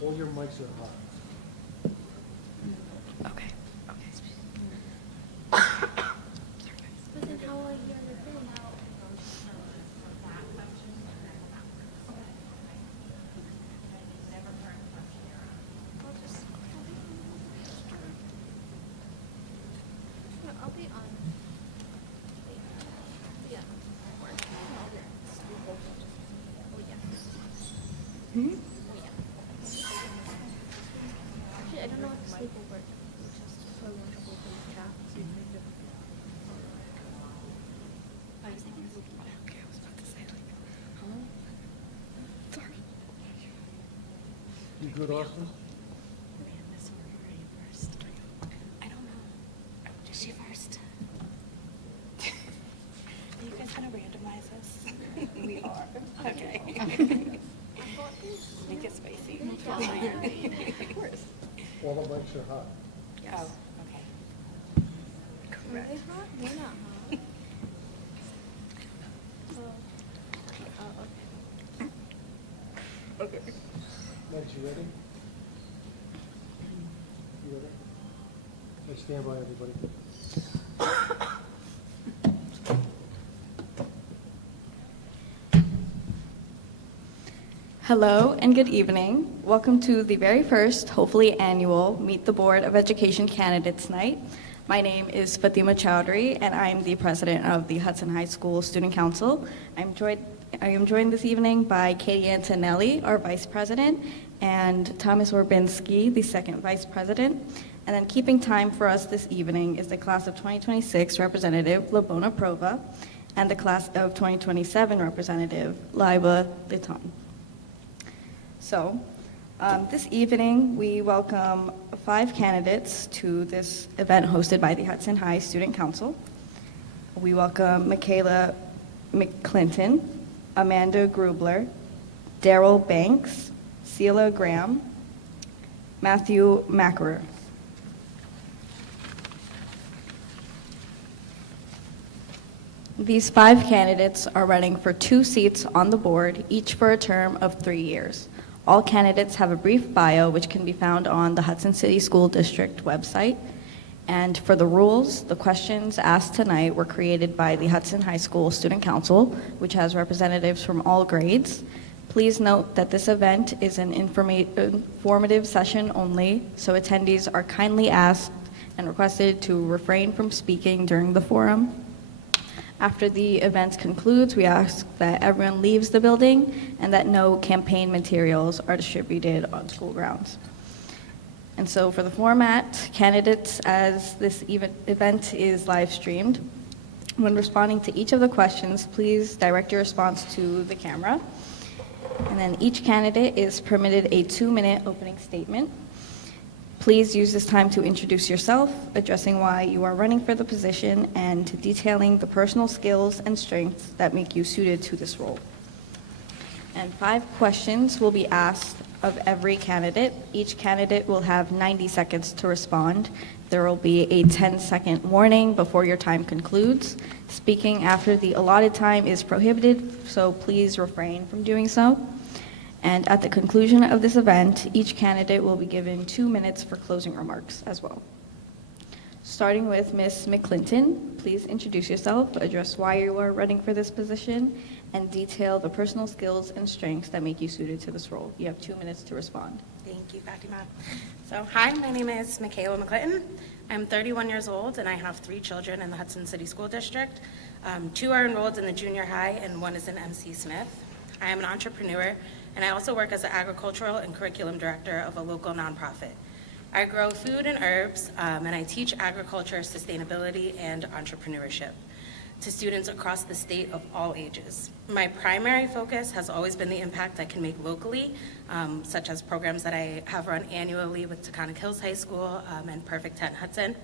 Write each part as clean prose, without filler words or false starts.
All your mics are hot. Okay. Okay. But then how will I hear the thing? I'll be on. Yeah. Oh, yeah. Hmm? Actually, I don't know what the sleep will work. Which is so I want to open the chat. So you can do it. I was thinking, okay, I was about to say, like, huh? Sorry. You good, Austin? This one first. I don't know. Is she first? Are you guys gonna randomize us? We are. Okay. Make it spicy. Follow your lead. Of course. All the mics are hot. Yes. Oh, okay. Are they hot? They're not hot. Oh, okay. Okay. Mike, you ready? You ready? Let's stand by, everybody. Hello and good evening. Welcome to the very first, hopefully annual, Meet the Board of Education Candidates Night. My name is Fatima Chowdhury, and I am the president of the Hudson High School Student Council. I am joined this evening by Katie Antonelli, our vice president, and Thomas Orbinski, the second vice president. And then keeping time for us this evening is the class of 2026 representative, Labona Prova, and the class of 2027 representative, Liba Liton. So, this evening, we welcome 5 candidates to this event hosted by the Hudson High Student Council. We welcome Michaela McClinton, Amanda Grubler, Daryl Banks, Celia Graham, Matthew Mackerer. These 5 candidates are running for 2 seats on the board, each for a term of 3 years. All candidates have a brief bio, which can be found on the Hudson City School District website. And for the rules, the questions asked tonight were created by the Hudson High School Student Council, which has representatives from all grades. Please note that this event is an informative session only, so attendees are kindly asked and requested to refrain from speaking during the forum. After the event concludes, we ask that everyone leaves the building and that no campaign materials are distributed on school grounds. And so for the format, candidates, as this event is live streamed, when responding to each of the questions, please direct your response to the camera. And then each candidate is permitted a 2-minute opening statement. Please use this time to introduce yourself, addressing why you are running for the position, and detailing the personal skills and strengths that make you suited to this role. And 5 questions will be asked of every candidate. Each candidate will have 90 seconds to respond. There will be a 10-second warning before your time concludes. Speaking after the allotted time is prohibited, so please refrain from doing so. And at the conclusion of this event, each candidate will be given 2 minutes for closing remarks as well. Starting with Ms. McClinton, please introduce yourself, address why you are running for this position, and detail the personal skills and strengths that make you suited to this role. You have 2 minutes to respond. Thank you, Fatima. So, hi, my name is Michaela McClinton. I'm 31 years old, and I have 3 children in the Hudson City School District. 2 are enrolled in the junior high, and 1 is in MC Smith. I am an entrepreneur, and I also work as an agricultural and curriculum director of a local nonprofit. I grow food and herbs, and I teach agriculture, sustainability, and entrepreneurship to students across the state of all ages. My primary focus has always been the impact I can make locally, such as programs that I have run annually with Taconic Hills High School and Perfect 10 Hudson.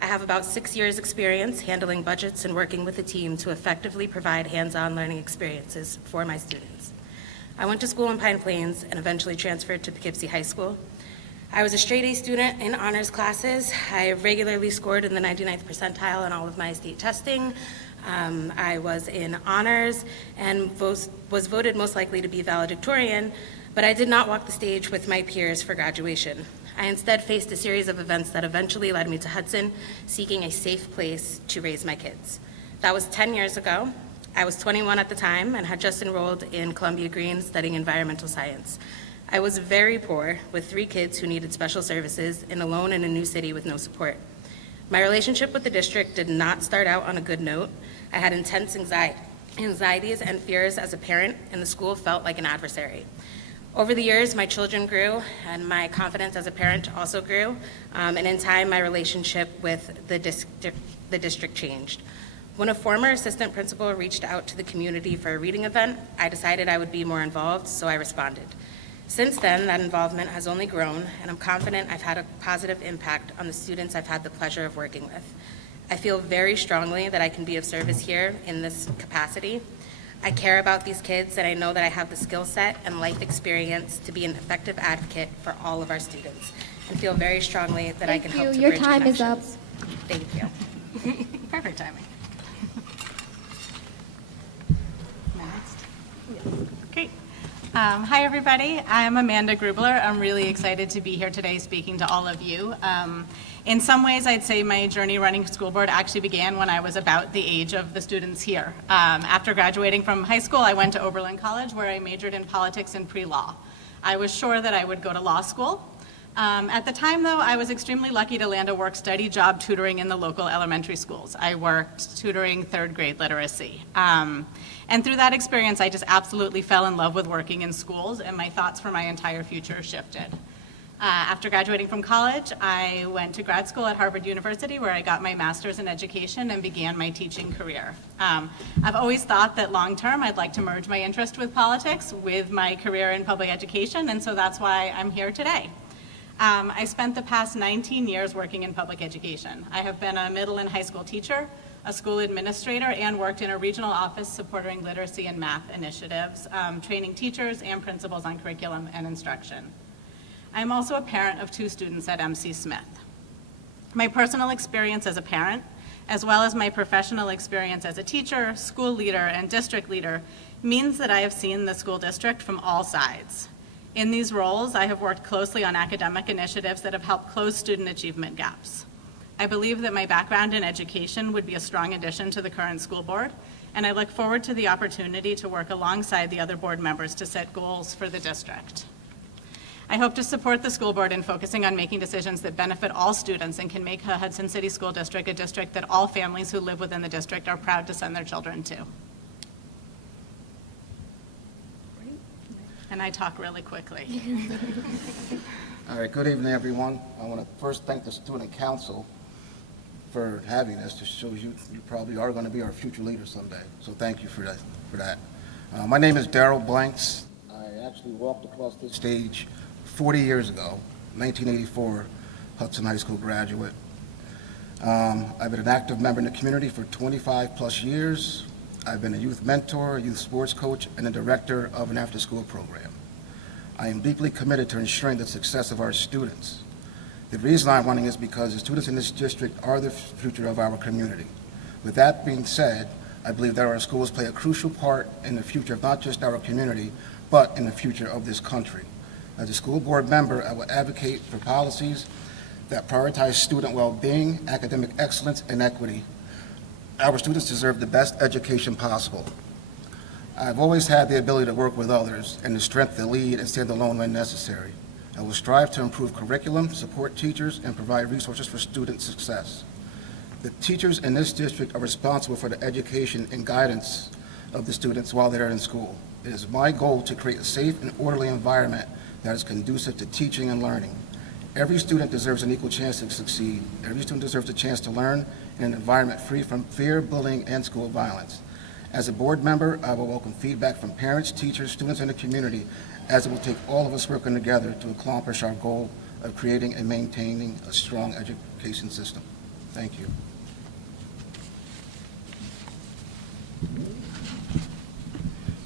I have about 6 years' experience handling budgets and working with a team to effectively provide hands-on learning experiences for my students. I went to school in Pine Plains and eventually transferred to Poughkeepsie High School. I was a straight A student in honors classes. I regularly scored in the 99th percentile in all of my state testing. I was in honors and was voted most likely to be valedictorian, But I did not walk the stage with my peers for graduation. I instead faced a series of events that eventually led me to Hudson, seeking a safe place to raise my kids. That was 10 years ago. I was 21 at the time and had just enrolled in Columbia Green studying environmental science. I was very poor, with 3 kids who needed special services and alone in a new city with no support. My relationship with the district did not start out on a good note. I had intense anxieties and fears as a parent, and the school felt like an adversary. Over the years, my children grew, and my confidence as a parent also grew, and in time, my relationship with the district changed. When a former assistant principal reached out to the community for a reading event, I decided I would be more involved, so I responded. Since then, that involvement has only grown, and I'm confident I've had a positive impact on the students I've had the pleasure of working with. I feel very strongly that I can be of service here in this capacity. I care about these kids, and I know that I have the skill set and life experience to be an effective advocate for all of our students, and feel very strongly that I can help to Your bridge time is up. connections. Thank you. Perfect timing. Next. Great. Hi, everybody. I'm Amanda Grubler. I'm really excited to be here today speaking to all of you. In some ways, I'd say my journey running school board actually began when I was about the age of the students here. After graduating from high school, I went to Oberlin College, where I majored in politics and pre-law. I was sure that I would go to law school. At the time, though, I was extremely lucky to land a work-study job tutoring in the local elementary schools. I worked tutoring 3rd grade literacy. And through that experience, I just absolutely fell in love with working in schools, and my thoughts for my entire future shifted. After graduating from college, I went to grad school at Harvard University, where I got my master's in education and began my teaching career. I've always thought that long-term, I'd like to merge my interest with politics with my career in public education, and so that's why I'm here today. I spent the past 19 years working in public education. I have been a middle and high school teacher, a school administrator, and worked in a regional office supporting literacy and math initiatives, training teachers and principals on curriculum and instruction. I'm also a parent of 2 students at MC Smith. My personal experience as a parent, as well as my professional experience as a teacher, school leader, and district leader, means that I have seen the school district from all sides. In these roles, I have worked closely on academic initiatives that have helped close student achievement gaps. I believe that my background in education would be a strong addition to the current school board, and I look forward to the opportunity to work alongside the other board members to set goals for the district. I hope to support the school board in focusing on making decisions that benefit all students and can make the Hudson City School District a district that all families who live within the district are proud to send their children to. And I talk really quickly. All right, good evening, everyone. I want to first thank the student council for having us. This shows you probably are going to be our future leaders someday. So thank you for that. My name is Darrell Blanks. I actually walked across this stage 40 years ago, 1984, Hudson High School graduate. I've been an active member in the community for 25 plus years. I've been a youth mentor, a youth sports coach, and a director of an after-school program. I am deeply committed to ensuring the success of our students. The reason I'm running is because the students in this district are the future of our community. With that being said, I believe that our schools play a crucial part in the future of not just our community, but in the future of this country. As a school board member, I will advocate for policies that prioritize student well-being, academic excellence, and equity. Our students deserve the best education possible. I've always had the ability to work with others and the strength to lead and stand alone when necessary. I will strive to improve curriculum, support teachers, and provide resources for student success. The teachers in this district are responsible for the education and guidance of the students while they're in school. It is my goal to create a safe and orderly environment that is conducive to teaching and learning. Every student deserves an equal chance to succeed. Every student deserves a chance to learn in an environment free from fear, bullying, and school violence. As a board member, I will welcome feedback from parents, teachers, students, and the community, as it will take all of us working together to accomplish our goal of creating and maintaining a strong education system. Thank you.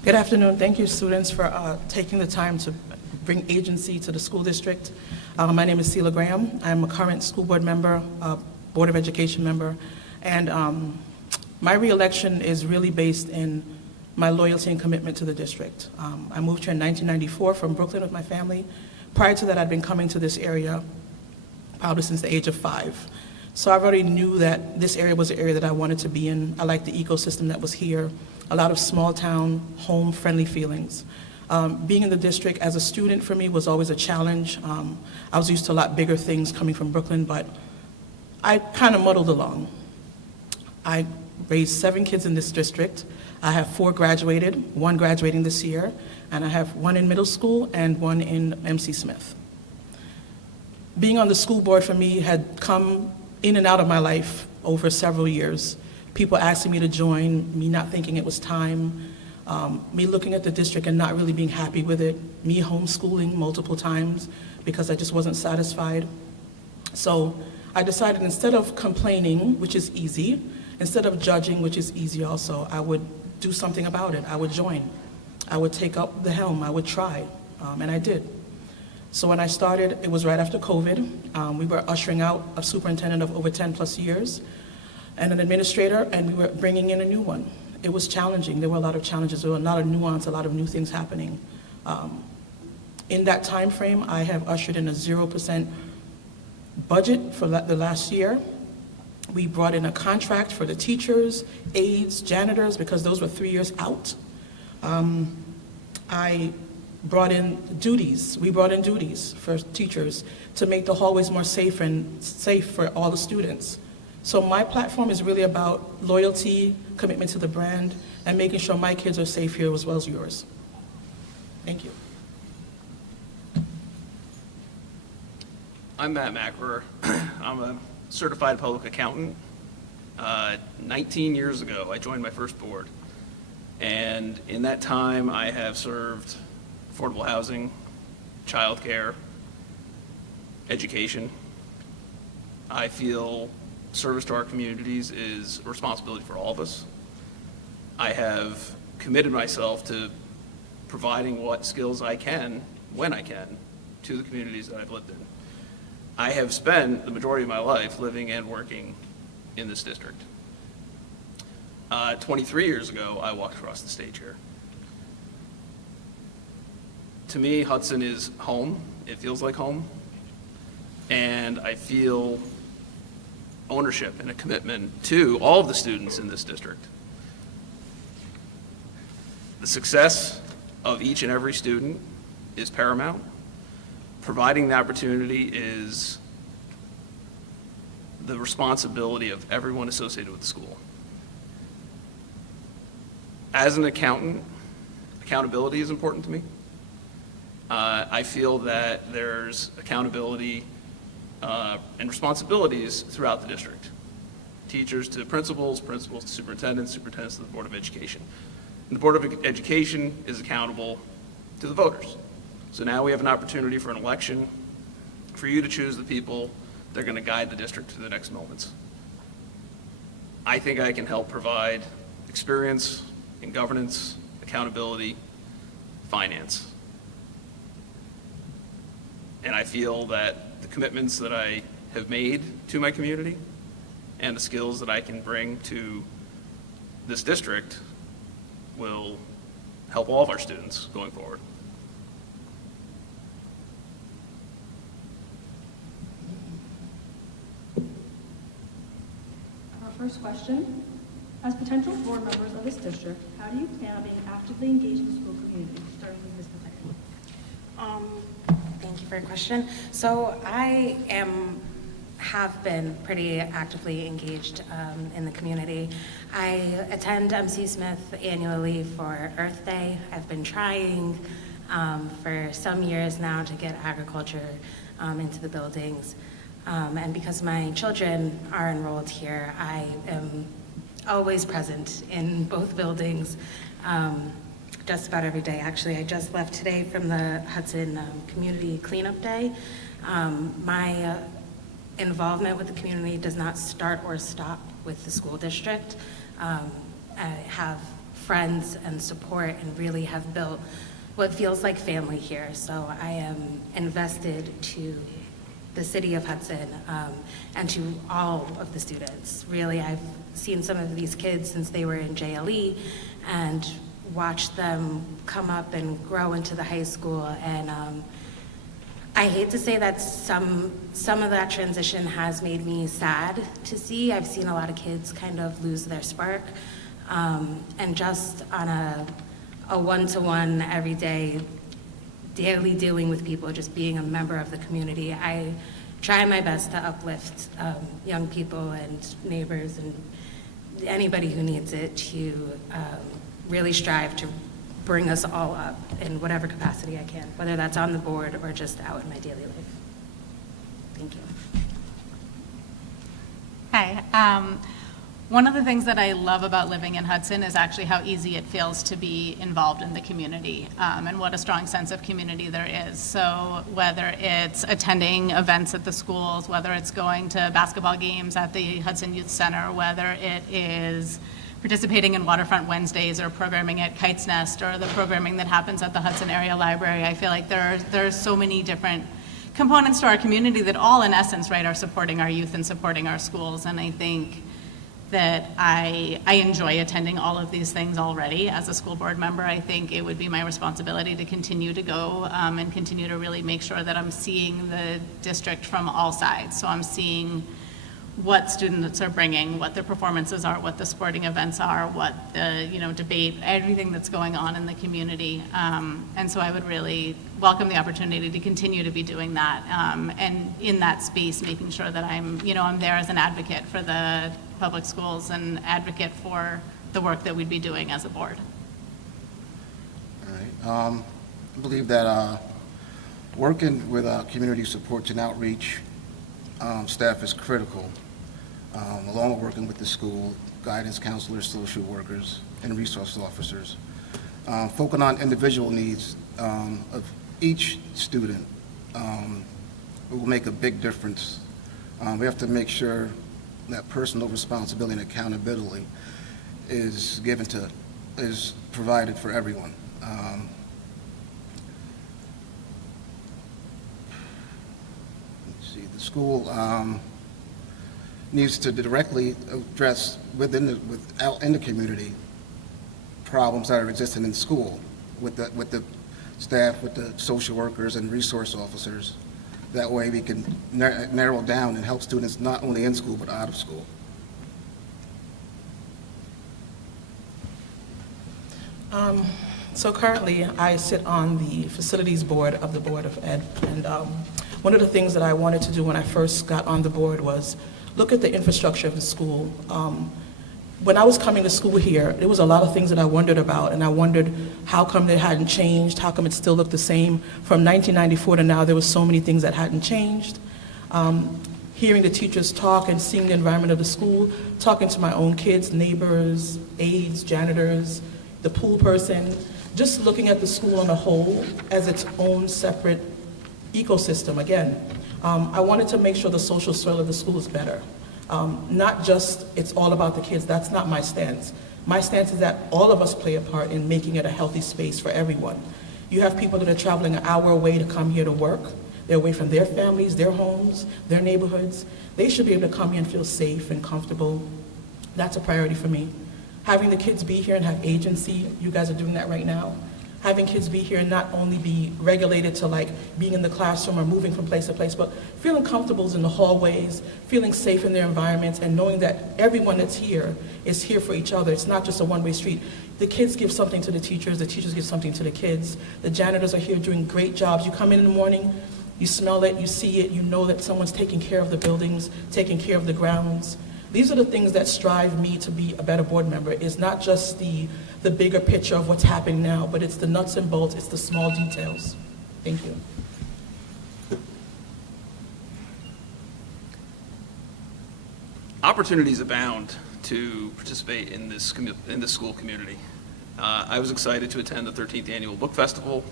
Good afternoon. Thank you, students, for taking the time to bring agency to the school district. My name is Celia Graham. I'm a current school board member, Board of Education member, and my reelection is really based in my loyalty and commitment to the district. I moved here in 1994 from Brooklyn with my family. Prior to that, I'd been coming to this area probably since the age of 5. So I already knew that this area was an area that I wanted to be in. I liked the ecosystem that was here, a lot of small town, home-friendly feelings. Being in the district as a student for me was always a challenge. I was used to a lot bigger things coming from Brooklyn, but I kind of muddled along. I raised 7 kids in this district. I have 4 graduated, 1 graduating this year, and I have 1 in middle school and 1 in MC Smith. Being on the school board for me had come in and out of my life over several years. People asking me to join, me not thinking it was time, me looking at the district and not really being happy with it, me homeschooling multiple times because I just wasn't satisfied. So I decided instead of complaining, which is easy, instead of judging, which is easy also, I would do something about it. I would join. I would take up the helm. I would try, and I did. So when I started, it was right after COVID. We were ushering out a superintendent of over 10 plus years and an administrator, and we were bringing in a new one. It was challenging. There were a lot of challenges. There were a lot of nuance, a lot of new things happening. In that time frame, I have ushered in a 0% budget for the last year. We brought in a contract for the teachers, aides, janitors, because those were 3 years out. I brought in duties. We brought in duties for teachers to make the hallways more safe for all the students. So my platform is really about loyalty, commitment to the brand, and making sure my kids are safe here as well as yours. Thank you. I'm Matt Mackerer. I'm a certified public accountant. 19 years ago, I joined my first board. And in that time, I have served affordable housing, childcare, education. I feel service to our communities is a responsibility for all of us. I have committed myself to providing what skills I can, when I can, to the communities that I've lived in. I have spent the majority of my life living and working in this district. 23 years ago, I walked across the stage here. To me, Hudson is home. It feels like home. And I feel ownership and a commitment to all of the students in this district. The success of each and every student is paramount. Providing the opportunity is the responsibility of everyone associated with the school. As an accountant, accountability is important to me. I feel that there's accountability and responsibilities throughout the district. Teachers to principals, principals to superintendents, superintendents to the Board of Education. And the Board of Education is accountable to the voters. So now we have an opportunity for an election for you to choose the people that are going to guide the district to the next moments. I think I can help provide experience in governance, accountability, finance. And I feel that the commitments that I have made to my community and the skills that I can bring to this district will help all of our students going forward. Our first question, as potential board members of this district, how do you plan on being actively engaged in the school community, starting with Ms. McClellan? Thank you for your question. So I have been pretty actively engaged in the community. I attend MC Smith annually for Earth Day. I've been trying for some years now to get agriculture into the buildings. And because my children are enrolled here, I am always present in both buildings just about every day. Actually, I just left today from the Hudson Community Cleanup Day. My involvement with the community does not start or stop with the school district. I have friends and support and really have built what feels like family here. So I am invested to the city of Hudson and to all of the students. Really, I've seen some of these kids since they were in JLE, and watch them come up and grow into the high school. And I hate to say that some of that transition has made me sad to see. I've seen a lot of kids kind of lose their spark. And just on a one-to-one, everyday, daily dealing with people, just being a member of the community, I try my best to uplift young people and neighbors and anybody who needs it to really strive to bring us all up in whatever capacity I can, whether that's on the board or just out in my daily life. Thank you. Hi. One of the things that I love about living in Hudson is actually how easy it feels to be involved in the community, and what a strong sense of community there is. So whether it's attending events at the schools, whether it's going to basketball games at the Hudson Youth Center, whether it is participating in Waterfront Wednesdays or programming at Kite's Nest or the programming that happens at the Hudson Area Library, I feel like there's so many different components to our community that all, in essence, right, are supporting our youth and supporting our schools. And I think that I enjoy attending all of these things already as a school board member. I think it would be my responsibility to continue to go and continue to really make sure that I'm seeing the district from all sides. So I'm seeing what students are bringing, what their performances are, what the sporting events are, what the debate, everything that's going on in the community. And so I would really welcome the opportunity to continue to be doing that, and in that space, making sure that I'm there as an advocate for the public schools and advocate for the work that we'd be doing as a board. All right. I believe that working with community supports and outreach staff is critical, along with working with the school, guidance counselors, social workers, and resource officers. Focusing on individual needs of each student will make a big difference. We have to make sure that personal responsibility and accountability is provided for everyone. Let's see, the school needs to directly address out in the community problems that are existing in school with the staff, with the social workers and resource officers. That way we can narrow down and help students not only in school but out of school. So currently, I sit on the facilities board of the Board of Ed, and one of the things that I wanted to do when I first got on the board was look at the infrastructure of the school. When I was coming to school here, there was a lot of things that I wondered about, and I wondered how come they hadn't changed, how come it still looked the same. From 1994 to now, there was so many things that hadn't changed. Hearing the teachers talk and seeing the environment of the school, talking to my own kids, neighbors, aides, janitors, the pool person, just looking at the school on a whole as its own separate ecosystem. Again, I wanted to make sure the social soil of the school is better. Not just it's all about the kids, that's not my stance. My stance is that all of us play a part in making it a healthy space for everyone. You have people that are traveling an hour away to come here to work. They're away from their families, their homes, their neighborhoods. They should be able to come here and feel safe and comfortable. That's a priority for me. Having the kids be here and have agency, you guys are doing that right now. Having kids be here and not only be regulated to like being in the classroom or moving from place to place, but feeling comfortable in the hallways, feeling safe in their environments, and knowing that everyone that's here is here for each other. It's not just a one-way street. The kids give something to the teachers give something to the kids. The janitors are here doing great jobs. You come in the morning, you smell it, you see it, you know that someone's taking care of the buildings, taking care of the grounds. These are the things that strive me to be a better board member. It's not just the bigger picture of what's happening now, but it's the nuts and bolts, it's the small details. Thank you. Opportunities abound to participate in this school community. I was excited to attend the 13th Annual Book Festival,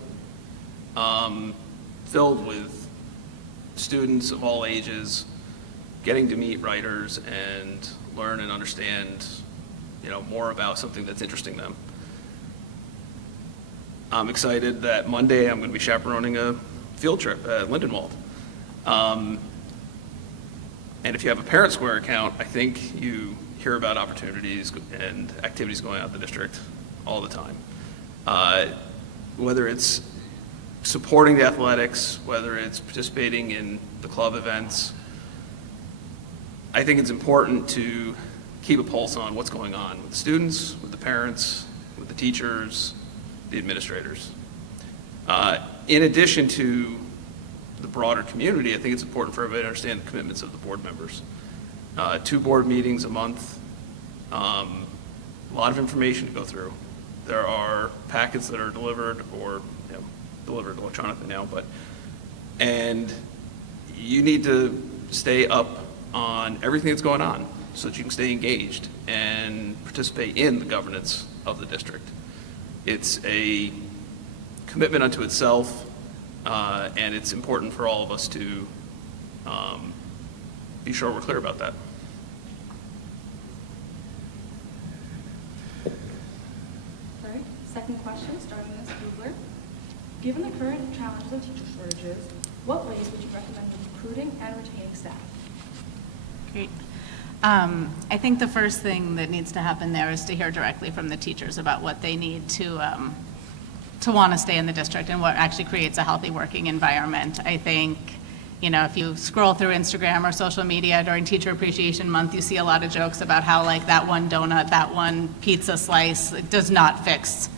filled with students of all ages, getting to meet writers and learn and understand, more about something that's interesting them. I'm excited that Monday I'm going to be chaperoning a field trip at Lindenwold. And if you have a Parent Square account, I think you hear about opportunities and activities going on in the district all the time. Whether it's supporting the athletics, whether it's participating in the club events, I think it's important to keep a pulse on what's going on with the students, with the parents, with the teachers, the administrators. In addition to the broader community, I think it's important for everybody to understand the commitments of the board members. 2 board meetings a month, a lot of information to go through. There are packets that are delivered or delivered electronically now, and you need to stay up on everything that's going on so that you can stay engaged and participate in the governance of the district. It's a commitment unto itself, and it's important for all of us to be sure we're clear about that. All right, second question, starting with Ms. Grubler. Given the current challenges of teacher shortages, what ways would you recommend recruiting and retaining staff? Great. I think the first thing that needs to happen there is to hear directly from the teachers about what they need to want to stay in the district and what actually creates a healthy working environment. I think, if you scroll through Instagram or social media during Teacher Appreciation Month, you see a lot of jokes about how like that one donut, that one pizza slice does not fix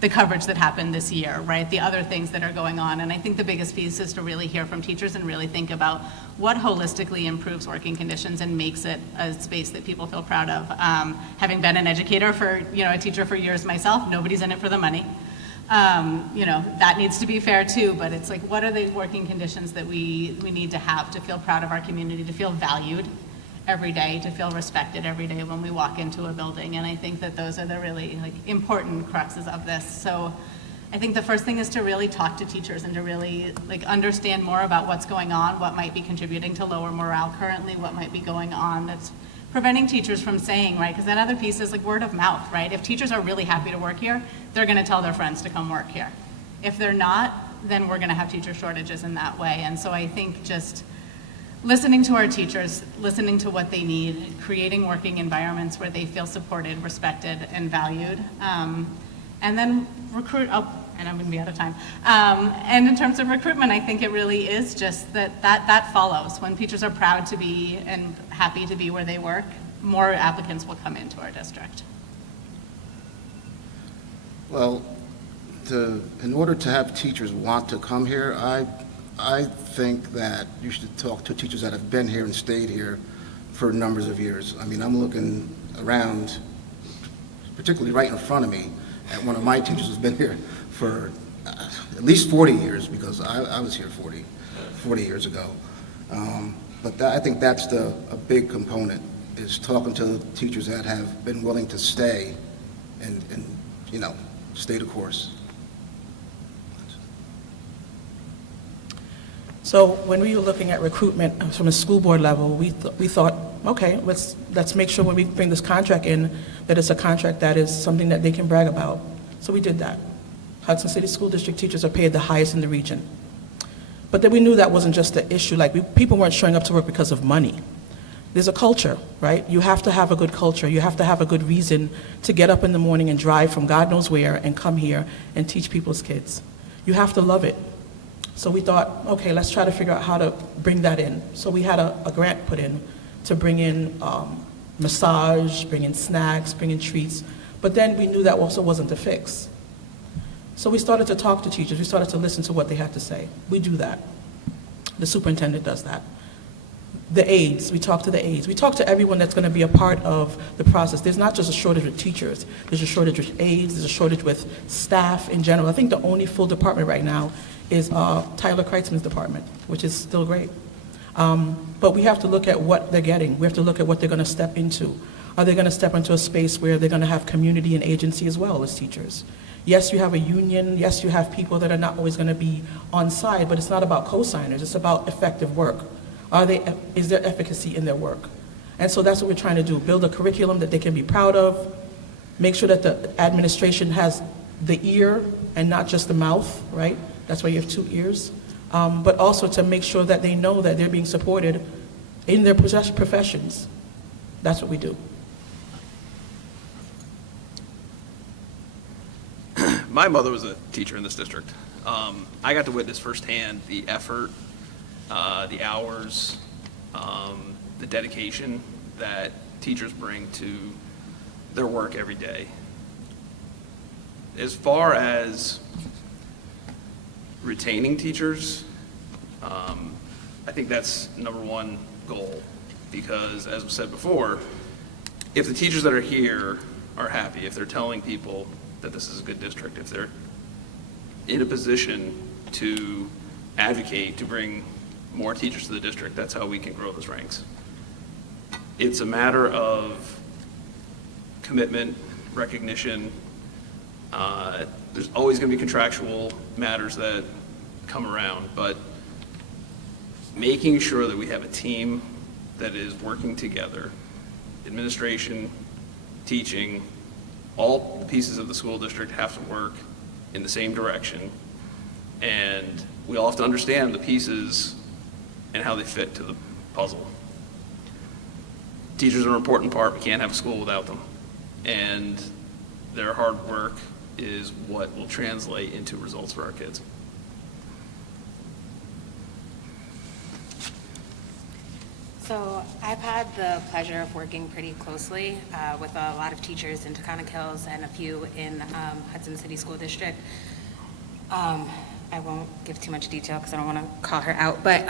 the coverage that happened this year, right? The other things that are going on. And I think the biggest piece is to really hear from teachers and really think about what holistically improves working conditions and makes it a space that people feel proud of. Having been an educator for, a teacher for years myself, nobody's in it for the money. That needs to be fair too, but it's like, what are the working conditions that we need to have to feel proud of our community, to feel valued every day, to feel respected every day when we walk into a building. And I think that those are the really important cruxes of this. So I think the first thing is to really talk to teachers and to really understand more about what's going on, what might be contributing to lower morale currently, what might be going on that's preventing teachers from saying, right? Because that other piece is word of mouth, right? If teachers are really happy to work here, they're going to tell their friends to come work here. If they're not, then we're going to have teacher shortages in that way. And so I think just listening to our teachers, listening to what they need, creating working environments where they feel supported, respected, and valued, and then recruit, and I'm going to be out of time. And in terms of recruitment, I think it really is just that follows. When teachers are proud to be and happy to be where they work, more applicants will come into our district. Well, in order to have teachers want to come here, I think that you should talk to teachers that have been here and stayed here for numbers of years. I mean, I'm looking around, particularly right in front of me, at one of my teachers who's been here for at least 40 years, because I was here 40 years ago. But I think that's a big component, is talking to teachers that have been willing to stay and stay the course. So when we were looking at recruitment from a school board level, we thought, okay, let's make sure when we bring this contract in, that it's a contract that is something that they can brag about. So we did that. Hudson City School District teachers are paid the highest in the region. But then we knew that wasn't just the issue. People weren't showing up to work because of money. There's a culture, right? You have to have a good culture. You have to have a good reason to get up in the morning and drive from God knows where and come here and teach people's kids. You have to love it. So we thought, okay, let's try to figure out how to bring that in. So we had a grant put in to bring in massage, bring in snacks, bring in treats. But then we knew that also wasn't the fix. So we started to talk to teachers. We started to listen to what they had to say. We do that. The superintendent does that. The aides, we talk to the aides. We talk to everyone that's going to be a part of the process. There's not just a shortage with teachers. There's a shortage with aides. There's a shortage with staff in general. I think the only full department right now is Tyler Kreitzman's department, which is still great. But we have to look at what they're getting. We have to look at what they're going to step into. Are they going to step into a space where they're going to have community and agency as well as teachers? Yes, you have a union. Yes, you have people that are not always going to be on side, but it's not about co-signers. It's about effective work. Is there efficacy in their work? And so that's what we're trying to do, build a curriculum that they can be proud of, make sure that the administration has the ear and not just the mouth, right? That's why you have 2 ears. But also to make sure that they know that they're being supported in their professions. That's what we do. my mother was a teacher in this district. I got to witness firsthand the effort, the hours, the dedication that teachers bring to their work every day. As far as retaining teachers, I think that's number one goal, because as was said before, if the teachers that are here are happy, if they're telling people that this is a good district, if they're in a position to advocate to bring more teachers to the district, that's how we can grow those ranks. It's a matter of commitment, recognition. There's always going to be contractual matters that come around, but making sure that we have a team that is working together, administration, teaching, all the pieces of the school district have to work in the same direction, and we all have to understand the pieces and how they fit to the puzzle. Teachers are an important part. We can't have a school without them, and their hard work is what will translate into results for our kids. So I've had the pleasure of working pretty closely with a lot of teachers in Taconic Hills and a few in Hudson City School District. I won't give too much detail because I don't want to call her out, but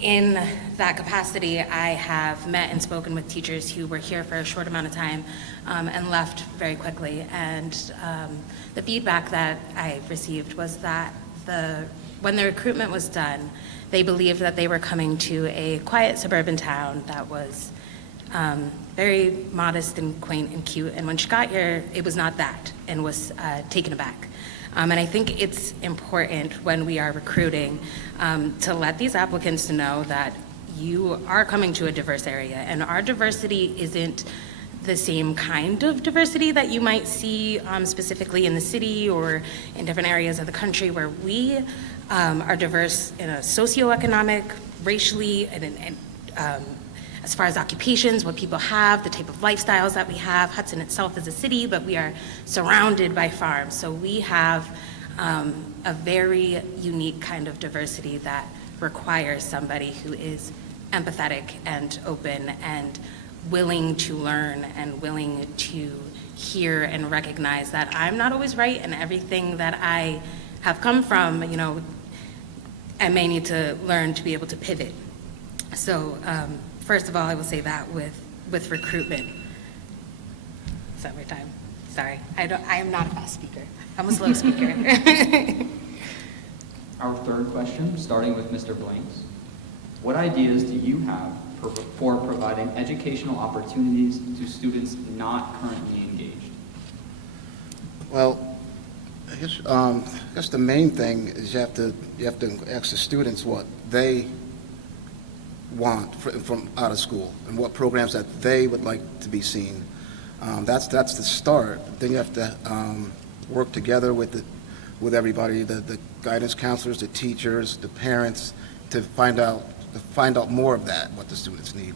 in that capacity, I have met and spoken with teachers who were here for a short amount of time and left very quickly. And the feedback that I received was that when the recruitment was done, they believed that they were coming to a quiet suburban town that was very modest and quaint and cute. And when she got here, it was not that, and was taken aback. And I think it's important when we are recruiting to let these applicants know that you are coming to a diverse area, and our diversity isn't the same kind of diversity that you might see specifically in the city or in different areas of the country, where we are diverse in a socioeconomic, racially, and as far as occupations, what people have, the type of lifestyles that we have. Hudson itself is a city, but we are surrounded by farms. So we have a very unique kind of diversity that requires somebody who is empathetic and open and willing to learn and willing to hear and recognize that I'm not always right, and everything that I have come from, I may need to learn to be able to pivot. So first of all, I will say that with recruitment. Is that my time? Sorry, I am not a fast speaker. I'm a slow speaker. Our third question, starting with Mr. Blanks. What ideas do you have for providing educational opportunities to students not currently engaged? Well, I guess the main thing is you have to ask the students what they want from out of school and what programs that they would like to be seen. That's the start. Then you have to work together with everybody, the guidance counselors, the teachers, the parents, to find out more of that, what the students need.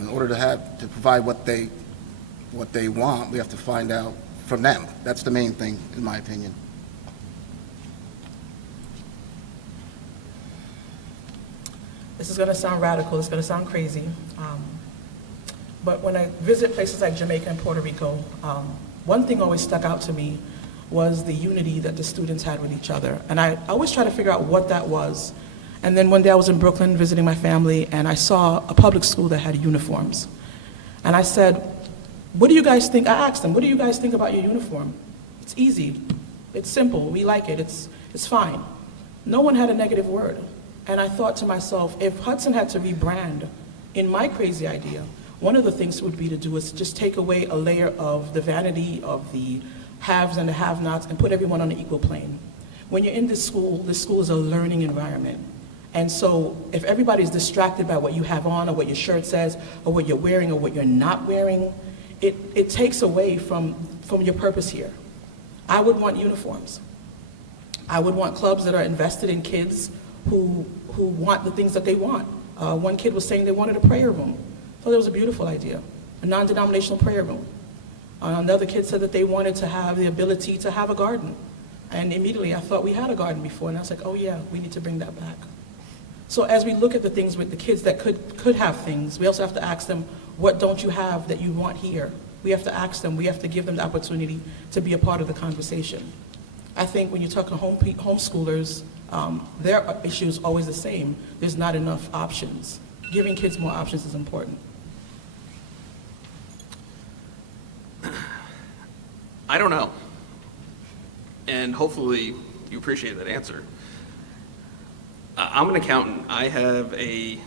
In order to provide what they want, we have to find out from them. That's the main thing, in my opinion. This is going to sound radical, it's going to sound crazy, but when I visit places like Jamaica and Puerto Rico, one thing always stuck out to me was the unity that the students had with each other. And I always try to figure out what that was. And then one day I was in Brooklyn visiting my family, and I saw a public school that had uniforms. And I said, what do you guys think? I asked them, what do you guys think about your uniform? It's easy, it's simple, we like it, it's fine. No one had a negative word. And I thought to myself, if Hudson had to rebrand, in my crazy idea, one of the things would be to do is just take away a layer of the vanity of the haves and the have-nots and put everyone on an equal plane. When you're in this school is a learning environment. And so if everybody's distracted by what you have on or what your shirt says or what you're wearing or what you're not wearing, it takes away from your purpose here. I would want uniforms. I would want clubs that are invested in kids who want the things that they want. One kid was saying they wanted a prayer room. I thought that was a beautiful idea, a non-denominational prayer room. Another kid said that they wanted to have the ability to have a garden. And immediately I thought we had a garden before, and I was like, oh yeah, we need to bring that back. So as we look at the things with the kids that could have things, we also have to ask them, what don't you have that you want here? We have to ask them, we have to give them the opportunity to be a part of the conversation. I think when you talk to homeschoolers, their issue is always the same. There's not enough options. Giving kids more options is important. I don't know. And hopefully you appreciate that answer. I'm an accountant. I have a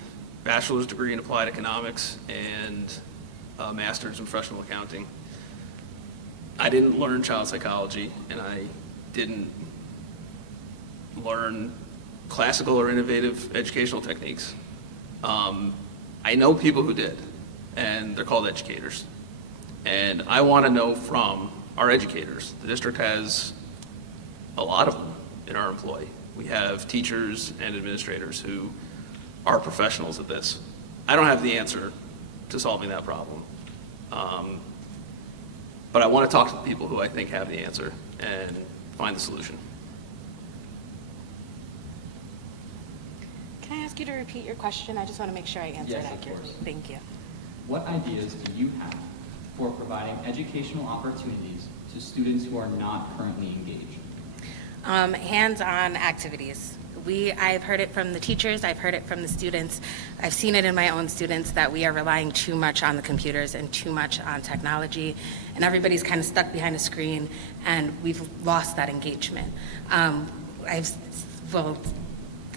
bachelor's degree in applied economics and a master's in professional accounting. I didn't learn child psychology, and I didn't learn classical or innovative educational techniques. I know people who did, and they're called educators. And I want to know from our educators. The district has a lot of them in our employ. We have teachers and administrators who are professionals at this. I don't have the answer to solving that problem. But I want to talk to the people who I think have the answer and find the solution. Can I ask you to repeat your question? I just want to make sure I answer it Yes, of accurately. course. Thank you. What ideas do you have for providing educational opportunities to students who are not currently engaged? Hands-on activities. I've heard it from the teachers, I've heard it from the students, I've seen it in my own students that we are relying too much on the computers and too much on technology, and everybody's kind of stuck behind a screen, and we've lost that engagement. Will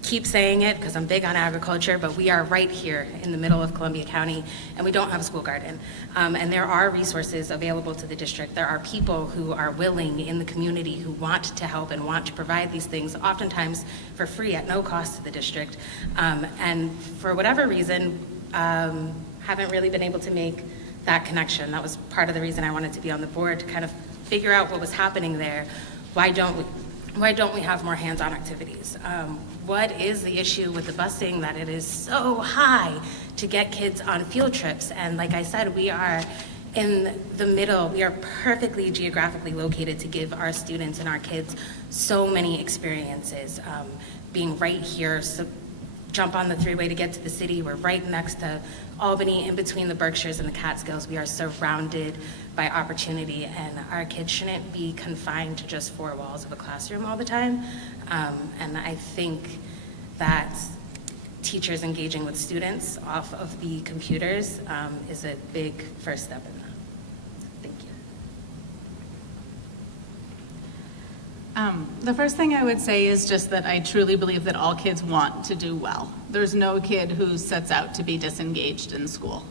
keep saying it because I'm big on agriculture, but we are right here in the middle of Columbia County, and we don't have a school garden. And there are resources available to the district. There are people who are willing in the community who want to help and want to provide these things, oftentimes for free at no cost to the district. And for whatever reason, haven't really been able to make that connection. That was part of the reason I wanted to be on the board, to kind of figure out what was happening there. Why don't we have more hands-on activities? What is the issue with the busing that it is so high to get kids on field trips? And like I said, we are in the middle. We are perfectly geographically located to give our students and our kids so many experiences. Being right here, so jump on the three-way to get to the city. We're right next to Albany, in between the Berkshires and the Catskills. We are surrounded by opportunity, and our kids shouldn't be confined to just four walls of a classroom all the time. And I think that teachers engaging with students off of the computers is a big first step in that. Thank you. The first thing I would say is just that I truly believe that all kids want to do well. There's no kid who sets out to be disengaged in school.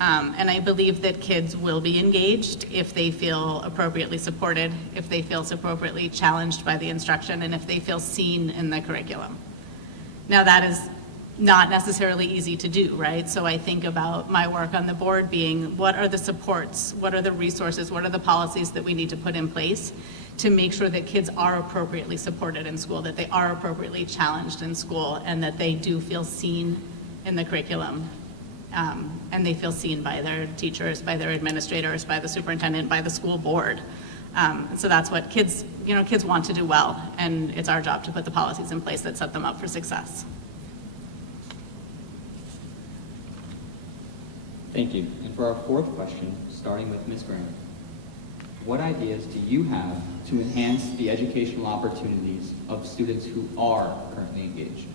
And I believe that kids will be engaged if they feel appropriately supported, if they feel appropriately challenged by the instruction, and if they feel seen in the curriculum. Now, that is not necessarily easy to do, right? So I think about my work on the board being, what are the supports, what are the resources, what are the policies that we need to put in place to make sure that kids are appropriately supported in school, that they are appropriately challenged in school, and that they do feel seen in the curriculum. And they feel seen by their teachers, by their administrators, by the superintendent, by the school board. So that's what kids want to do well, and it's our job to put the policies in place that set them up for success. Thank you. And for our fourth question, starting with Ms. Graham, what ideas do you have to enhance the educational opportunities of students who are currently engaged?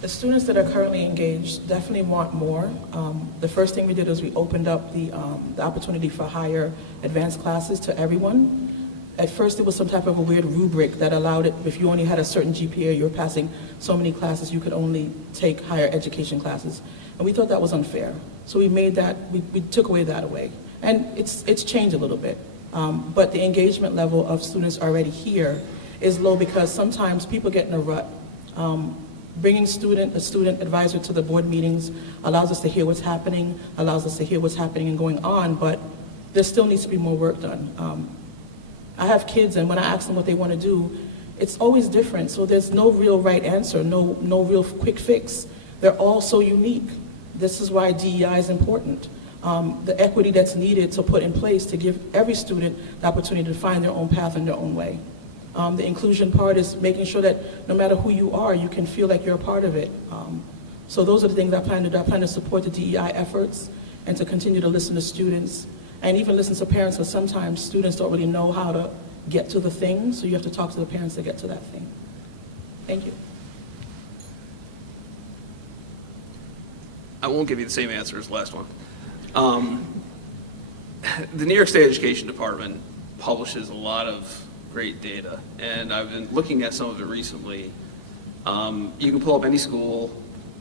The students that are currently engaged definitely want more. The first thing we did is we opened up the opportunity for higher advanced classes to everyone. At first, it was some type of a weird rubric that allowed it, if you only had a certain GPA, you were passing so many classes, you could only take higher education classes. And we thought that was unfair. So we made that, we took that away. And it's changed a little bit. But the engagement level of students already here is low because sometimes people get in a rut. Bringing a student advisor to the board meetings allows us to hear what's happening, allows us to hear what's happening and going on, but there still needs to be more work done. I have kids, and when I ask them what they want to do, it's always different, so there's no real right answer, no real quick fix. They're all so unique. This is why DEI is important. the equity that's needed to put in place to give every student the opportunity to find their own path in their own way. The inclusion part is making sure that no matter who you are, you can feel like you're a part of it. So those are the things I plan to do. I plan to support the DEI efforts and to continue to listen to students and even listen to parents, because sometimes students don't really know how to get to the thing, so you have to talk to the parents to get to that thing. Thank you. I won't give you the same answer as the last one. The New York State Education Department publishes a lot of great data, and I've been looking at some of it recently. You can pull up any school,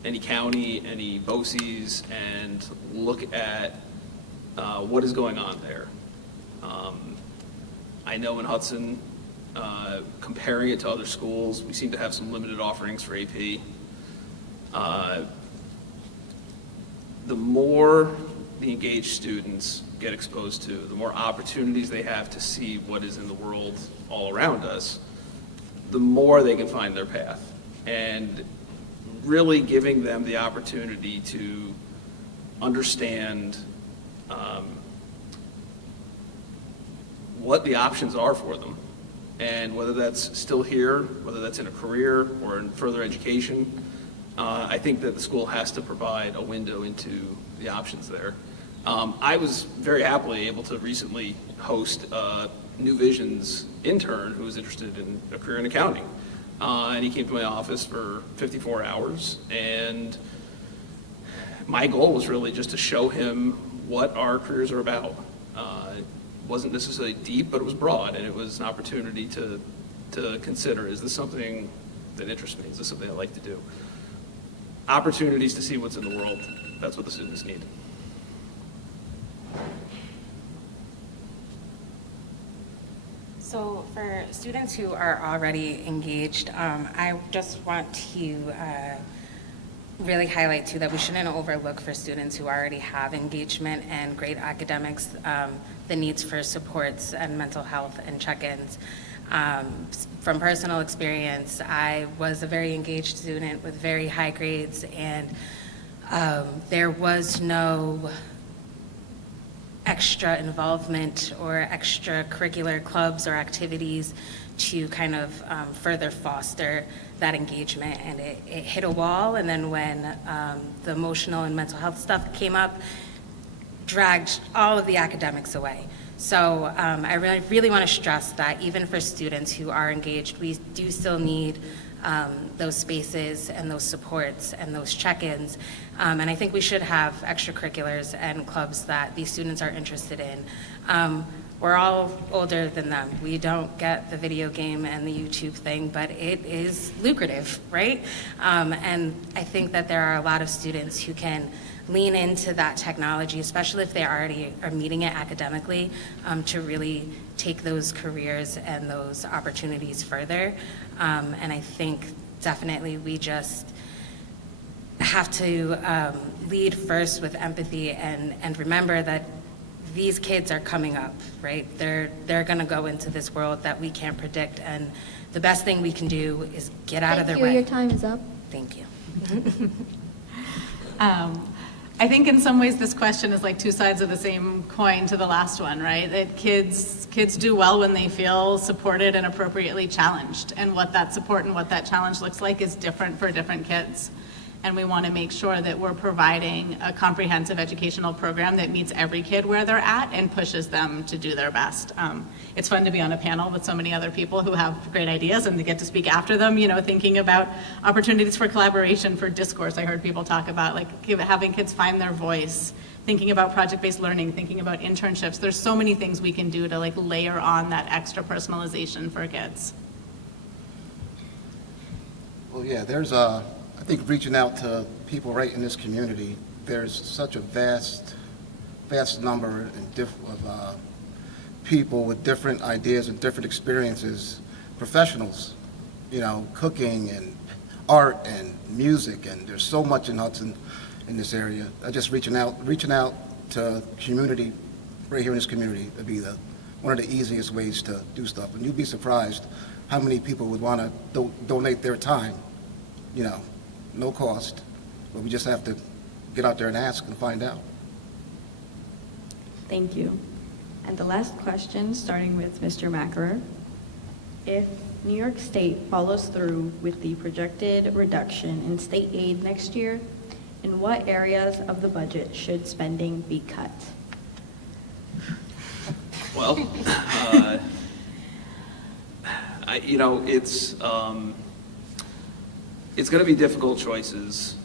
any county, any BOCES, and look at what is going on there. I know in Hudson, comparing it to other schools, we seem to have some limited offerings for AP. The more the engaged students get exposed to, the more opportunities they have to see what is in the world all around us, the more they can find their path. And really giving them the opportunity to understand what the options are for them, and whether that's still here, whether that's in a career or in further education. I think that the school has to provide a window into the options there. I was very happily able to recently host New Vision's intern who was interested in a career in accounting. And he came to my office for 54 hours, and my goal was really just to show him what our careers are about. It wasn't necessarily deep, but it was broad, and it was an opportunity to consider, is this something that interests me? Is this something I like to do? Opportunities to see what's in the world, that's what the students need. So for students who are already engaged, I just want to really highlight too that we shouldn't overlook for students who already have engagement and great academics, the needs for supports and mental health and check-ins. From personal experience, I was a very engaged student with very high grades, and there was no extra involvement or extracurricular clubs or activities to kind of further foster that engagement, and it hit a wall. And then when the emotional and mental health stuff came up, dragged all of the academics away. So I really want to stress that even for students who are engaged, we do still need those spaces and those supports and those check-ins. And I think we should have extracurriculars and clubs that these students are interested in. We're all older than them. We don't get the video game and the YouTube thing, but it is lucrative, right? And I think that there are a lot of students who can lean into that technology, especially if they already are meeting it academically, to really take those careers and those opportunities further. And I think definitely we just have to lead first with empathy and remember that these kids are coming up, right? They're gonna go into this world that we can't predict, and the best thing we can do is get out of their way. Thank you, your time is up. Thank you. I think in some ways this question is like two sides of the same coin to the last one, right? That kids do well when they feel supported and appropriately challenged. And what that support and what that challenge looks like is different for different kids. And we want to make sure that we're providing a comprehensive educational program that meets every kid where they're at and pushes them to do their best. It's fun to be on a panel with so many other people who have great ideas and to get to speak after them, you know, thinking about opportunities for collaboration, for discourse. I heard people talk about like having kids find their voice, thinking about project-based learning, thinking about internships. There's so many things we can do to like layer on that extra personalization for kids. Well, yeah, I think reaching out to people right in this community, there's such a vast number of people with different ideas and different experiences, professionals, you know, cooking and art and music, and there's so much in Hudson in this area. Just reaching out to community right here in this community would be one of the easiest ways to do stuff. And you'd be surprised how many people would want to donate their time, you know, no cost, but we just have to get out there and ask and find out. Thank you. And the last question, starting with Mr. Mackerer. If New York State follows through with the projected reduction in state aid next year, in what areas of the budget should spending be cut? Well, it's going to be difficult choices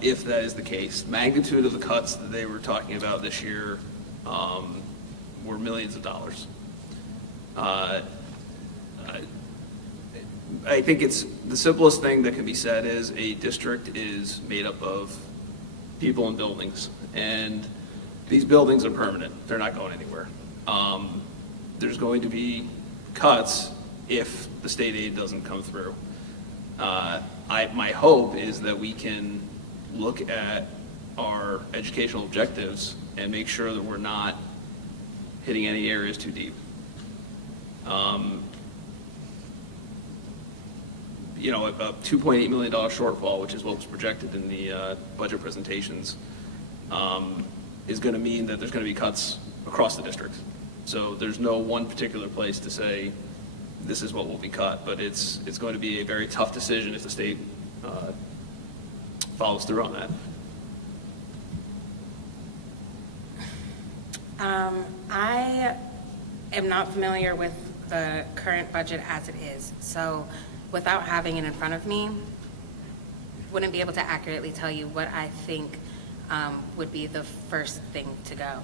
if that is the case. The magnitude of the cuts that they were talking about this year were millions of dollars. I think it's the simplest thing that can be said is a district is made up of people and buildings, and these buildings are permanent. They're not going anywhere. There's going to be cuts if the state aid doesn't come through. My hope is that we can look at our educational objectives and make sure that we're not hitting any areas too deep. A $2.8 million shortfall, which is what was projected in the budget presentations, is going to mean that there's going to be cuts across the district. So there's no one particular place to say this is what will be cut, but it's going to be a very tough decision if the state follows through on that. I am not familiar with the current budget as it is, so without having it in front of me, wouldn't be able to accurately tell you what I think would be the first thing to go.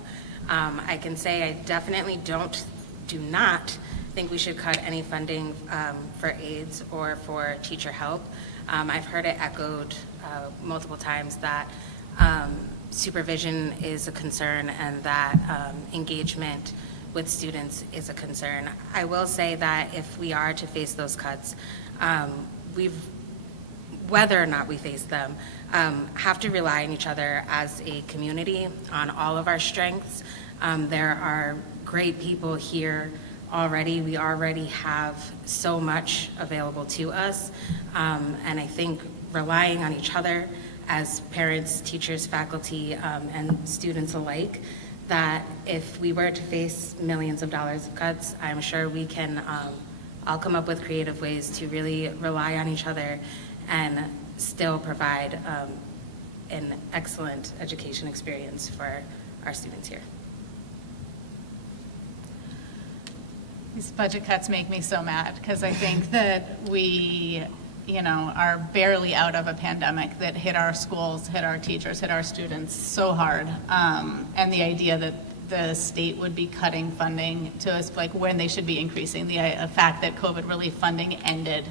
I can say I definitely do not think we should cut any funding for aides or for teacher help. I've heard it echoed multiple times that supervision is a concern and that engagement with students is a concern. I will say that if we are to face those cuts, whether or not we face them, have to rely on each other as a community, on all of our strengths. There are great people here already. We already have so much available to us. And I think relying on each other as parents, teachers, faculty, and students alike, that if we were to face millions of dollars of cuts, I'm sure we can I'll come up with creative ways to really rely on each other and still provide an excellent education experience for our students here. These budget cuts make me so mad because I think that we, are barely out of a pandemic that hit our schools, hit our teachers, hit our students so hard. And the idea that the state would be cutting funding to us, like when they should be increasing, the fact that COVID relief funding ended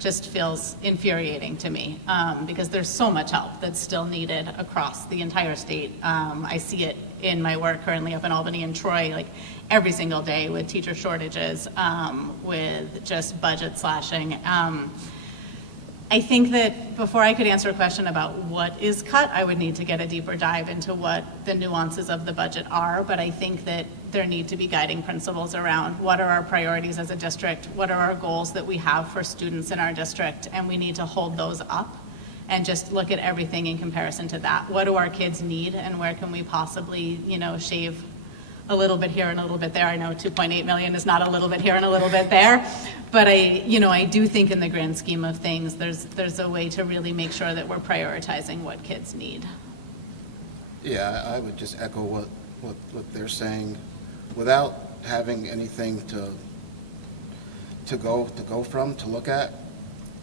just feels infuriating to me because there's so much help that's still needed across the entire state. I see it in my work currently up in Albany and Troy, like every single day with teacher shortages, with just budget slashing. I think that before I could answer a question about what is cut, I would need to get a deeper dive into what the nuances of the budget are, but I think that there need to be guiding principles around what are our priorities as a district, what are our goals that we have for students in our district, and we need to hold those up and just look at everything in comparison to that. What do our kids need and where can we possibly, shave a little bit here and a little bit there? I know 2.8 million is not a little bit here and a little bit there, but I do think in the grand scheme of things, there's a way to really make sure that we're prioritizing what kids need. Yeah, I would just echo what they're saying. Without having anything to go from, to look at,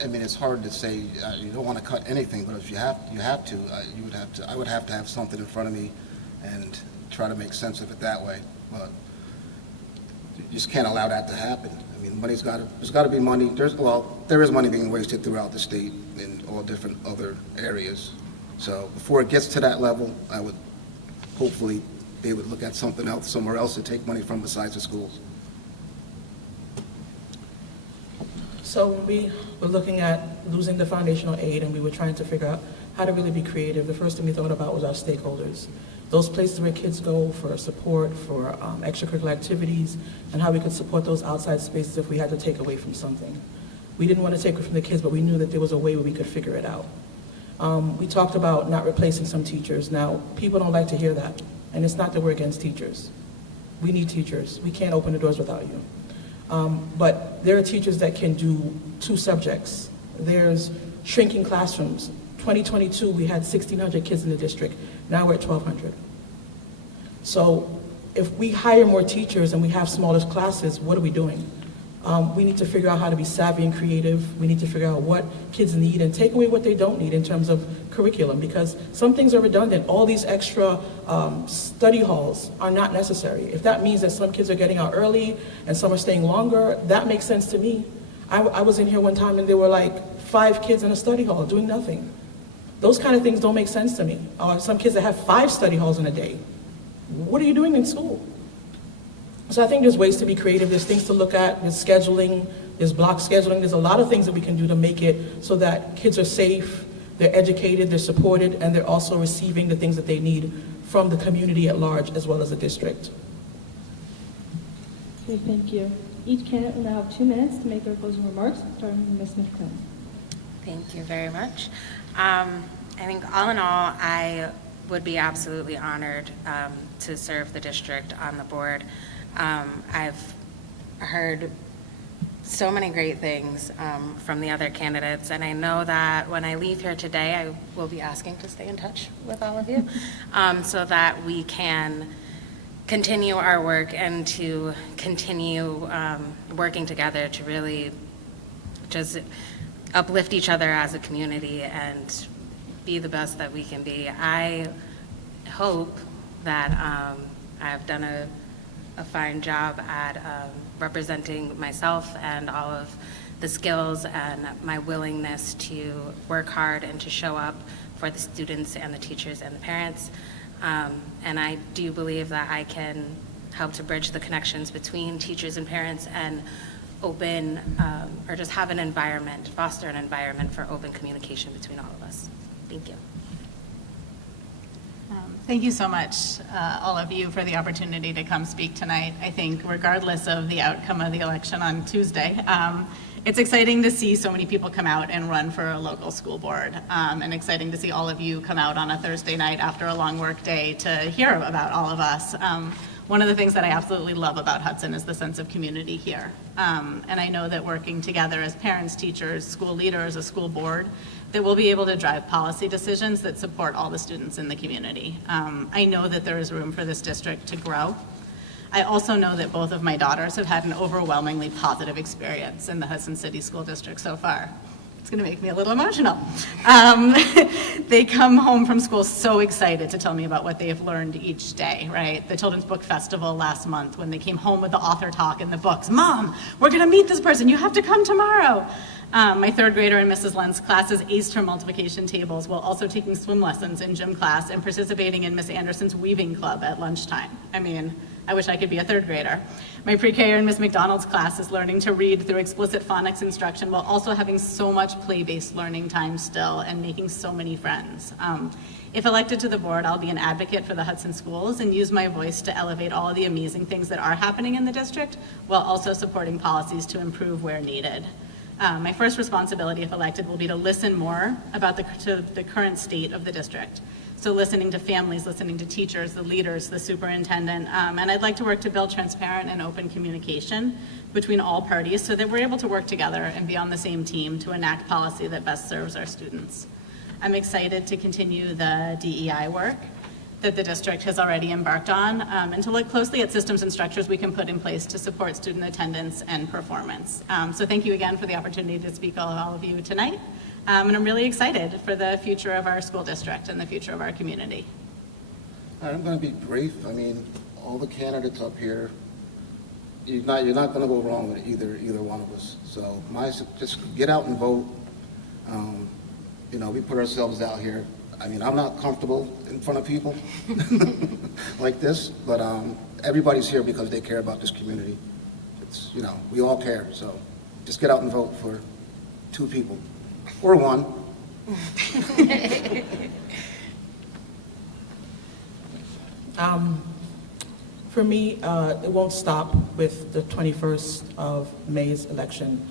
I mean, it's hard to say you don't want to cut anything, but if you have to, I would have to have something in front of me and try to make sense of it that way. But you just can't allow that to happen. I mean, there's got to be money. There is money being wasted throughout the state in all different other areas. So before it gets to that level, I would hopefully they would look at something else, somewhere else to take money from besides the schools. So when we were looking at losing the foundational aid and we were trying to figure out how to really be creative, the first thing we thought about was our stakeholders. Those places where kids go for support, for extracurricular activities, and how we could support those outside spaces if we had to take away from something. We didn't want to take it from the kids, but we knew that there was a way where we could figure it out. We talked about not replacing some teachers. Now, people don't like to hear that, and it's not that we're against teachers. We need teachers. We can't open the doors without you. But there are teachers that can do 2 subjects. There's shrinking classrooms. 2022, we had 1,600 kids in the district. Now we're at 1,200. So if we hire more teachers and we have smaller classes, what are we doing? We need to figure out how to be savvy and creative. We need to figure out what kids need and take away what they don't need in terms of curriculum, because some things are redundant. All these extra study halls are not necessary. If that means that some kids are getting out early and some are staying longer, that makes sense to me. I was in here one time and there were like 5 kids in a study hall doing nothing. Those kind of things don't make sense to me. Some kids that have 5 study halls in a day. What are you doing in school? So I think there's ways to be creative. There's things to look at. There's scheduling. There's block scheduling. There's a lot of things that we can do to make it so that kids are safe, they're educated, they're supported, and they're also receiving the things that they need from the community at large as well as the district. Okay, thank you. Each candidate will now have 2 minutes to make their closing remarks, starting with Ms. McClellan. Thank you very much. I think all in all, I would be absolutely honored to serve the district on the board. I've heard so many great things from the other candidates, and I know that when I leave here today, I will be asking to stay in touch with all of you so that we can continue our work and to continue working together to really just uplift each other as a community and be the best that we can be. I hope that I've done a fine job at representing myself and all of the skills and my willingness to work hard and to show up for the students and the teachers and the parents. And I do believe that I can help to bridge the connections between teachers and parents and open, or just have an environment, foster an environment for open communication between all of us. Thank you. Thank you so much, all of you, for the opportunity to come speak tonight. I think regardless of the outcome of the election on Tuesday, it's exciting to see so many people come out and run for a local school board, and exciting to see all of you come out on a Thursday night after a long work day to hear about all of us. One of the things that I absolutely love about Hudson is the sense of community here. And I know that working together as parents, teachers, school leaders, a school board, that we'll be able to drive policy decisions that support all the students in the community. I know that there is room for this district to grow. I also know that both of my daughters have had an overwhelmingly positive experience in the Hudson City School District so far. It's gonna make me a little emotional. They come home from school so excited to tell me about what they have learned each day, right? The Children's Book Festival last month, when they came home with the author talk and the books. Mom, we're gonna meet this person, you have to come tomorrow. My 3rd grader in Mrs. Lent's classes aced her multiplication tables while also taking swim lessons in gym class and participating in Miss Anderson's weaving club at lunchtime. I mean, I wish I could be a 3rd grader. My pre-K in Miss McDonald's class is learning to read through explicit phonics instruction while also having so much play-based learning time still and making so many friends. If elected to the board, I'll be an advocate for the Hudson schools and use my voice to elevate all of the amazing things that are happening in the district while also supporting policies to improve where needed. My first responsibility, if elected, will be to listen more about the current state of the district. So listening to families, listening to teachers, the leaders, the superintendent, and I'd like to work to build transparent and open communication between all parties so that we're able to work together and be on the same team to enact policy that best serves our students. I'm excited to continue the DEI work that the district has already embarked on, and to look closely at systems and structures we can put in place to support student attendance and performance. So thank you again for the opportunity to speak to all of you tonight. And I'm really excited for the future of our school district and the future of our community. All right, I'm going to be brief. I mean, all the candidates up here, you're not going to go wrong with either one of us. So just get out and vote. You know, we put ourselves out here. I mean, I'm not comfortable in front of people like this, but everybody's here because they care about this community. It's, you know, we all care, so just get out and vote for 2 people, or 1. For me, it won't stop with the 21st of May's election.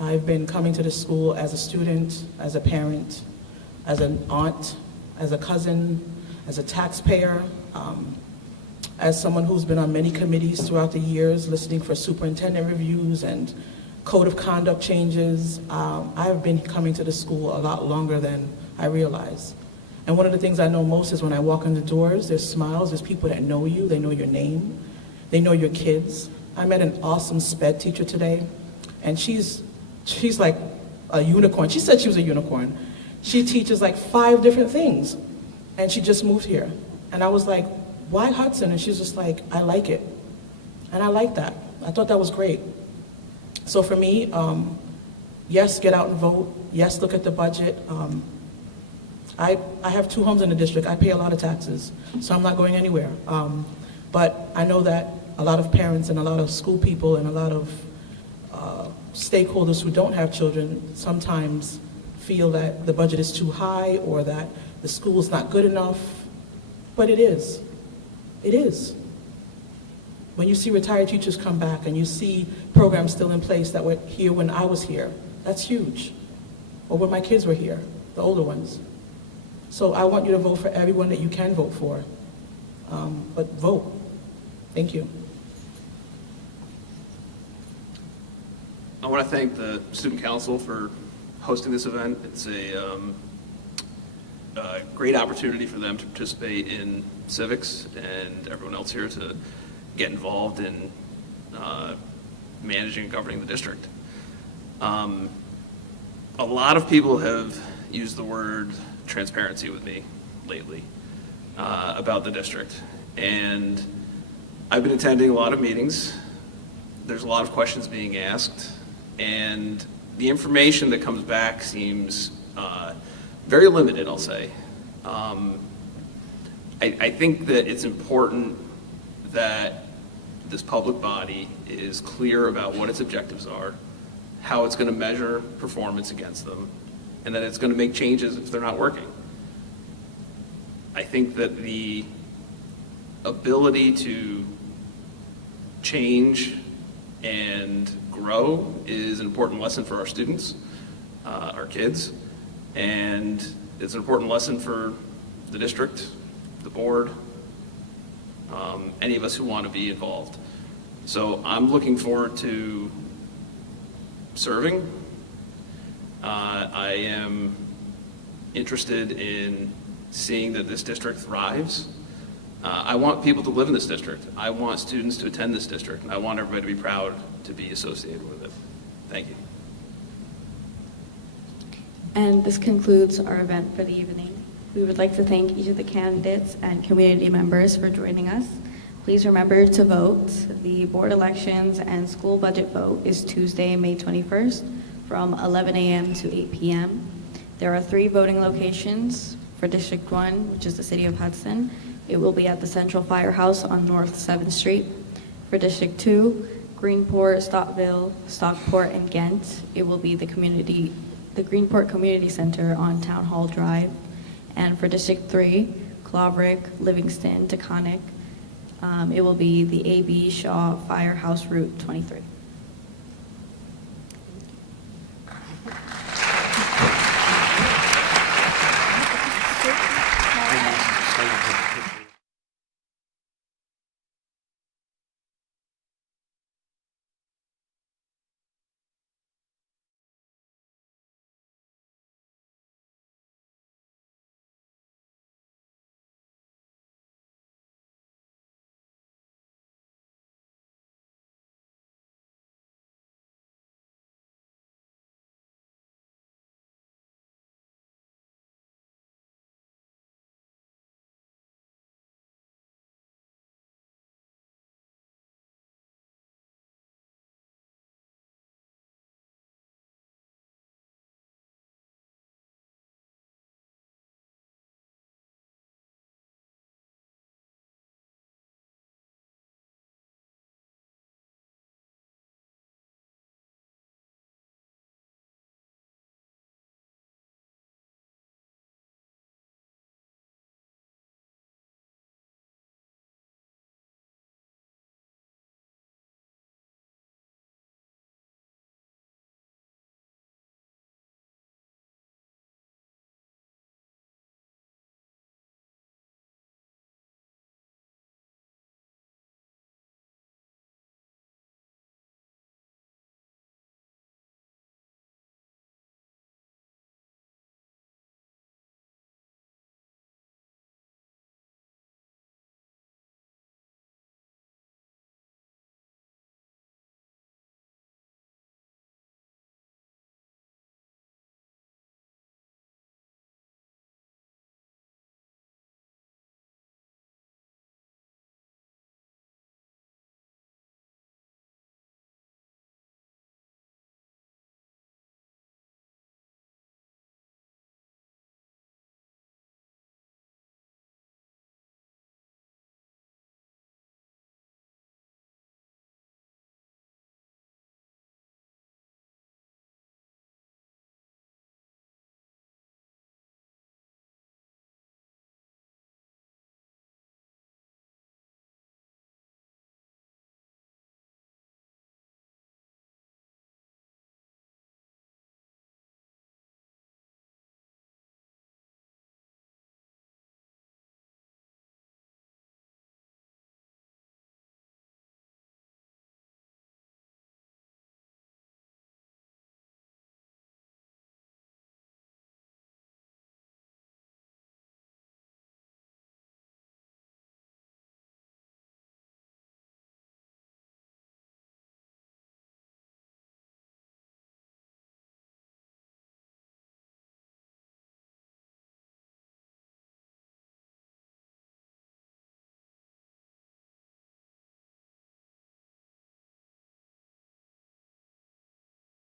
I've been coming to this school as a student, as a parent, as an aunt, as a cousin, as a taxpayer, as someone who's been on many committees throughout the years, listening for superintendent reviews and code of conduct changes, I have been coming to the school a lot longer than I realize. And one of the things I know most is when I walk in the doors, there's smiles, there's people that know you, they know your name, they know your kids. I met an awesome SPED teacher today, and she's like a unicorn. She said she was a unicorn. She teaches like 5 different things, and she just moved here. And I was like, why Hudson? And she's just like, I like it. And I like that. I thought that was great. So for me, yes, get out and vote. Yes, look at the budget. I have 2 homes in the district. I pay a lot of taxes, so I'm not going anywhere. But I know that a lot of parents and a lot of school people and a lot of stakeholders who don't have children sometimes feel that the budget is too high or that the school is not good enough, but it is. It is. When you see retired teachers come back and you see programs still in place that were here when I was here, that's huge. Or when my kids were here, the older ones. So I want you to vote for everyone that you can vote for. But vote. Thank you. I want to thank the Student Council for hosting this event. It's a great opportunity for them to participate in civics and everyone else here to get involved in managing and governing the district. A lot of people have used the word transparency with me lately about the district. And I've been attending a lot of meetings. There's a lot of questions being asked. And the information that comes back seems very limited, I'll say. I think that it's important that this public body is clear about what its objectives are, how it's going to measure performance against them, and that it's going to make changes if they're not working. I think that the ability to change and grow is an important lesson for our students, our kids, and it's an important lesson for the district, the board, any of us who want to be involved. So I'm looking forward to serving. I am interested in seeing that this district thrives. I want people to live in this district. I want students to attend this district, and I want everybody to be proud to be associated with it. Thank you. And this concludes our event for the evening. We would like to thank each of the candidates and community members for joining us. Please remember to vote. The board elections and school budget vote is Tuesday, May 21st from 11 a.m. to 8 p.m. There are 3 voting locations for District 1, which is the city of Hudson. It will be at the Central Firehouse on North 7th Street. For District 2, Greenport, Stottville, Stockport, and Ghent, it will be the Greenport Community Center on Town Hall Drive. And for District 3, Claverick, Livingston, Taconic, it will be the A.B. Shaw Firehouse Route 23.